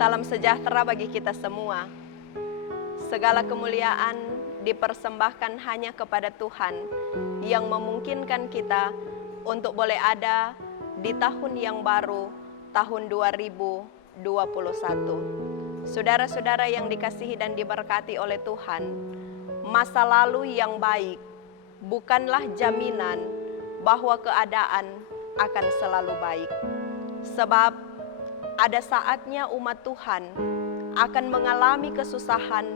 Salam sejahtera bagi kita semua. Segala kemuliaan dipersembahkan hanya kepada Tuhan yang memungkinkan kita untuk boleh ada di tahun yang baru, tahun 2021. Saudara-saudara yang dikasihi dan diberkati oleh Tuhan, masa lalu yang baik bukanlah jaminan bahwa keadaan akan selalu baik. Sebab ada saatnya umat Tuhan akan mengalami kesusahan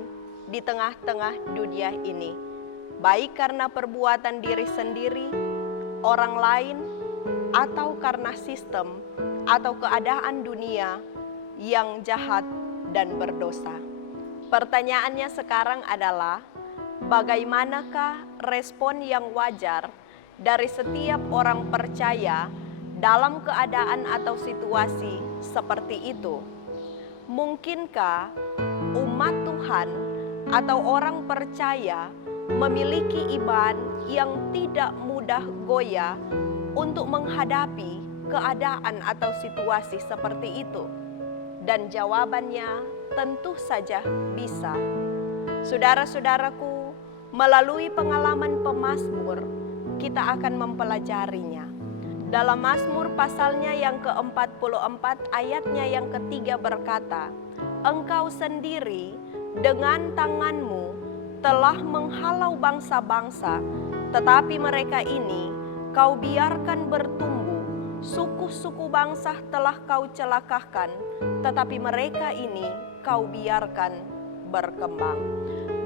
di tengah-tengah dunia ini, baik karena perbuatan diri sendiri, orang lain, atau karena sistem atau keadaan dunia yang jahat dan berdosa. Pertanyaannya sekarang adalah, bagaimanakah respon yang wajar dari setiap orang percaya dalam keadaan atau situasi seperti itu? Mungkinkah umat Tuhan atau orang percaya memiliki iman yang tidak mudah goyah untuk menghadapi keadaan atau situasi seperti itu? Dan jawabannya tentu saja bisa. Saudara-saudaraku, melalui pengalaman pemazmur, kita akan mempelajarinya. Dalam Mazmur pasalnya yang ke-44 ayatnya yang ketiga berkata, "Engkau sendiri dengan tanganmu telah menghalau bangsa-bangsa, tetapi mereka ini kau biarkan bertumbuh. Suku-suku bangsa telah kau celakakan, tetapi mereka ini kau biarkan berkembang."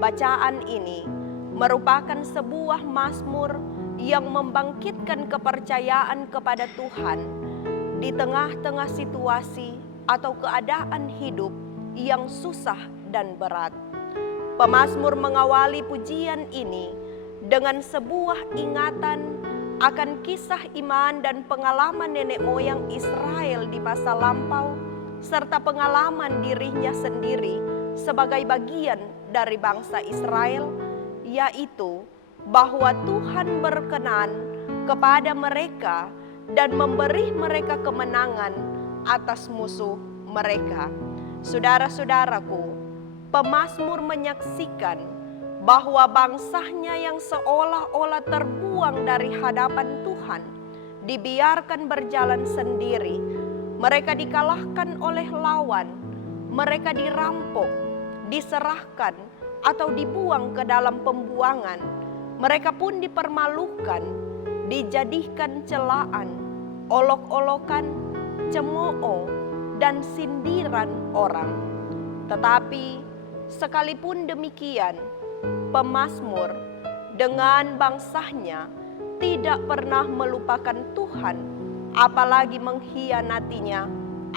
Bacaan ini merupakan sebuah mazmur yang membangkitkan kepercayaan kepada Tuhan di tengah-tengah situasi atau keadaan hidup yang susah dan berat. Pemazmur mengawali pujian ini dengan sebuah ingatan akan kisah iman dan pengalaman nenek moyang Israel di masa lampau, serta pengalaman dirinya sendiri sebagai bagian dari bangsa Israel, yaitu bahwa Tuhan berkenan kepada mereka dan memberi mereka kemenangan atas musuh mereka. Saudara-saudaraku, pemazmur menyaksikan bahwa bangsanya yang seolah-olah terbuang dari hadapan Tuhan dibiarkan berjalan sendiri. Mereka dikalahkan oleh lawan, mereka dirampok, diserahkan atau dibuang ke dalam pembuangan. Mereka pun dipermalukan, dijadikan celaan, olok-olokan, cemooh, dan sindiran orang. Tetapi sekalipun demikian, pemazmur dengan bangsanya tidak pernah melupakan Tuhan, apalagi mengkhianatinya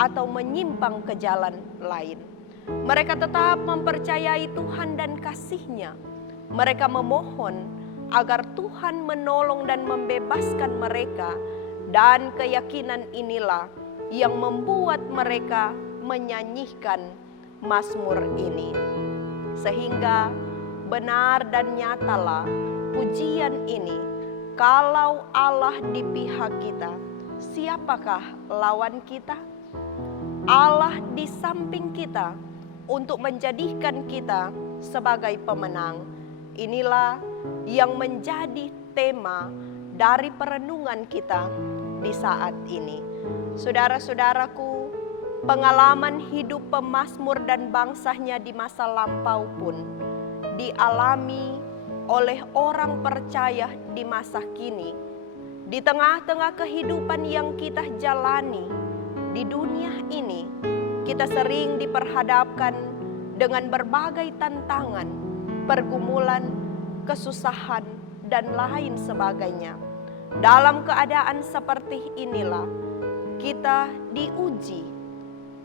atau menyimpang ke jalan lain. Mereka tetap mempercayai Tuhan dan kasih-Nya. Mereka memohon agar Tuhan menolong dan membebaskan mereka, dan keyakinan inilah yang membuat mereka menyanyikan mazmur ini. Sehingga benar dan nyatalah pujian ini, kalau Allah di pihak kita, siapakah lawan kita? Allah di samping kita untuk menjadikan kita sebagai pemenang. Inilah yang menjadi tema dari perenungan kita di saat ini. Saudara-saudaraku, pengalaman hidup pemazmur dan bangsanya di masa lampau pun dialami oleh orang percaya di masa kini. Di tengah-tengah kehidupan yang kita jalani di dunia ini, kita sering diperhadapkan dengan berbagai tantangan, pergumulan, kesusahan, dan lain sebagainya. Dalam keadaan seperti inilah kita diuji.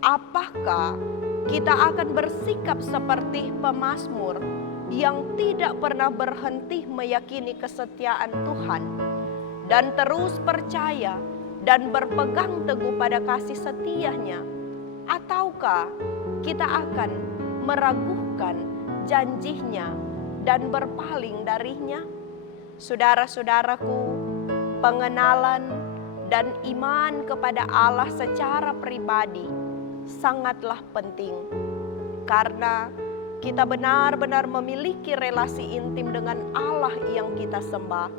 Apakah kita akan bersikap seperti pemazmur yang tidak pernah berhenti meyakini kesetiaan Tuhan dan terus percaya dan berpegang teguh pada kasih setia-Nya? Ataukah kita akan meragukan janji-Nya dan berpaling darinya? Saudara-saudaraku, pengenalan dan iman kepada Allah secara pribadi sangatlah penting, karena kita benar-benar memiliki relasi intim dengan Allah yang kita sembah.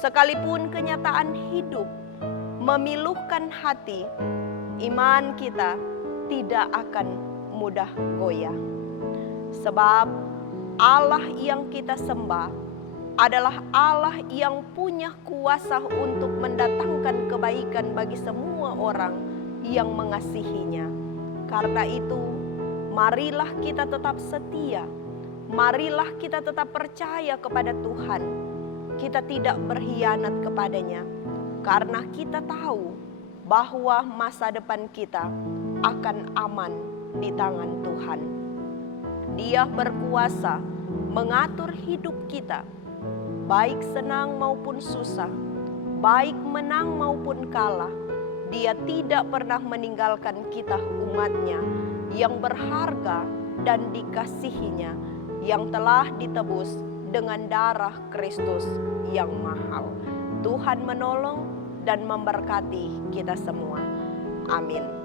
Sekalipun kenyataan hidup memiluhkan hati, iman kita tidak akan mudah goyah. Sebab Allah yang kita sembah adalah Allah yang punya kuasa untuk mendatangkan kebaikan bagi semua orang yang mengasihinya. Karena itu, marilah kita tetap setia, marilah kita tetap percaya kepada Tuhan. Kita tidak berkhianat kepadanya, karena kita tahu bahwa masa depan kita akan aman di tangan Tuhan. Dia berkuasa mengatur hidup kita, baik senang maupun susah, baik menang maupun kalah. Dia tidak pernah meninggalkan kita umatnya yang berharga dan dikasihinya, yang telah ditebus dengan darah Kristus yang mahal. Tuhan menolong dan memberkati kita semua. Amin.